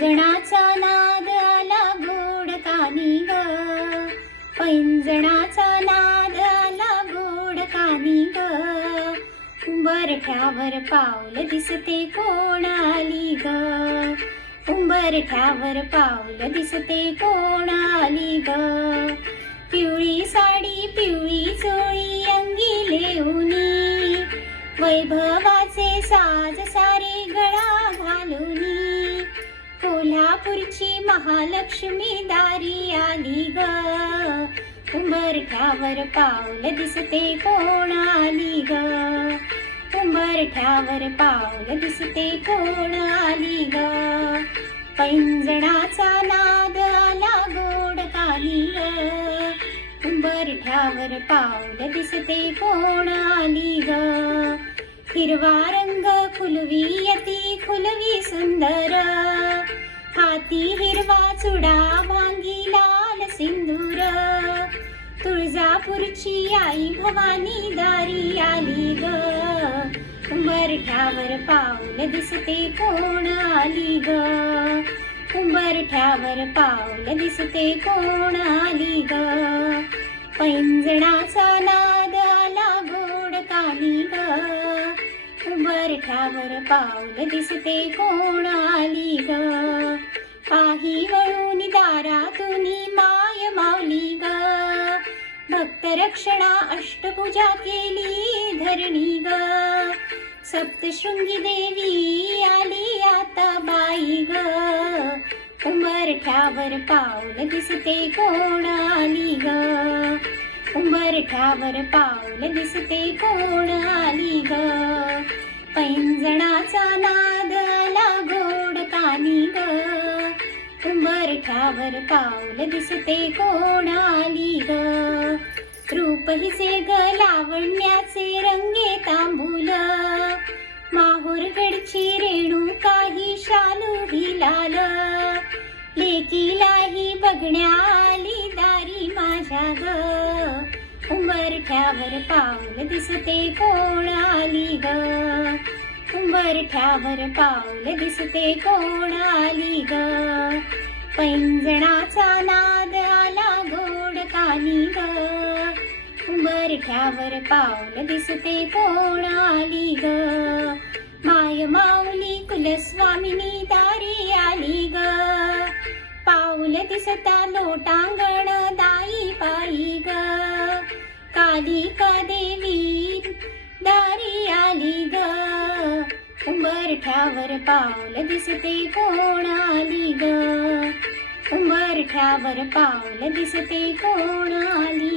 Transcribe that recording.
पैंजणाचा नाद आला गोड कानी ग पैंजणाचा नाद आला गोड कानी ग उंबरठ्यावर पाऊल दिसते कोण आली ग? उंबरठ्यावर पाऊल दिसते कोण आली ग? पिवळी साडी पिवळी चोळी अंगी लेऊनी वैभवाचे साज सारे गळा घालून. कोल्हापूरची महालक्ष्मी दारी आली ग. उंबरठ्यावर पाऊल दिसते कोण आली ग. उंबरठ्यावर पाऊल दिसते कोण आली ग. पैंजणाचा नाद आला गोड काली ग. उंबरठ्यावर पाऊल दिसते कोण आली ग. हिरवा रंग फुलवी यती फुलवी सुंदर. हाती हिरवा चुडा वांगी लाल सिंदूर. तुळजापूरची आई भवानी दारी आली ग. उंबरठ्यावर पाऊल दिसते कोण आली ग? उंबरठ्यावर पाऊल दिसते कोण आली ग? पैंजणाचा नाद आला गोड काली ग. उंबरठ्यावर पाऊल दिसते कोण आली ग? पाही वळून दारातून माय माऊली ग भक्त रक्षणा अष्टपूजा केली धरणी ग सप्तशृंगी देवी आली आता बाई ग उंबरठ्यावर पाऊल दिसते कोण आली ग उंबरठ्यावर पाऊल दिसते कोण आली ग पैंजणाचा उंबरठ्यावर पाऊल दिसते कोणाली ग? रूप हिचे ग लावण्याचे रंगे तांबूल. माहूरगडची रेणू काही शालू ही लाल. लेकीलाही बघण्या आली दारी माझ्या ग. उंबरठ्यावर पाऊल दिसते कोण आली ग? उंबरठ्यावर पाऊल दिसते कोण आली ग? पैंजणाचा नाद आला गोड कानी ग. उंबरठ्यावर पाऊल दिसते कोण आली ग. माय माऊली कुलस्वामिनी दारी आली ग. पाऊल दिसता लोटांगण दाई पायी ग. कालिका देवी उंबरठ्यावर पावल दिसते कोण आली ग? उंबरठ्यावर पावल दिसते कोण आली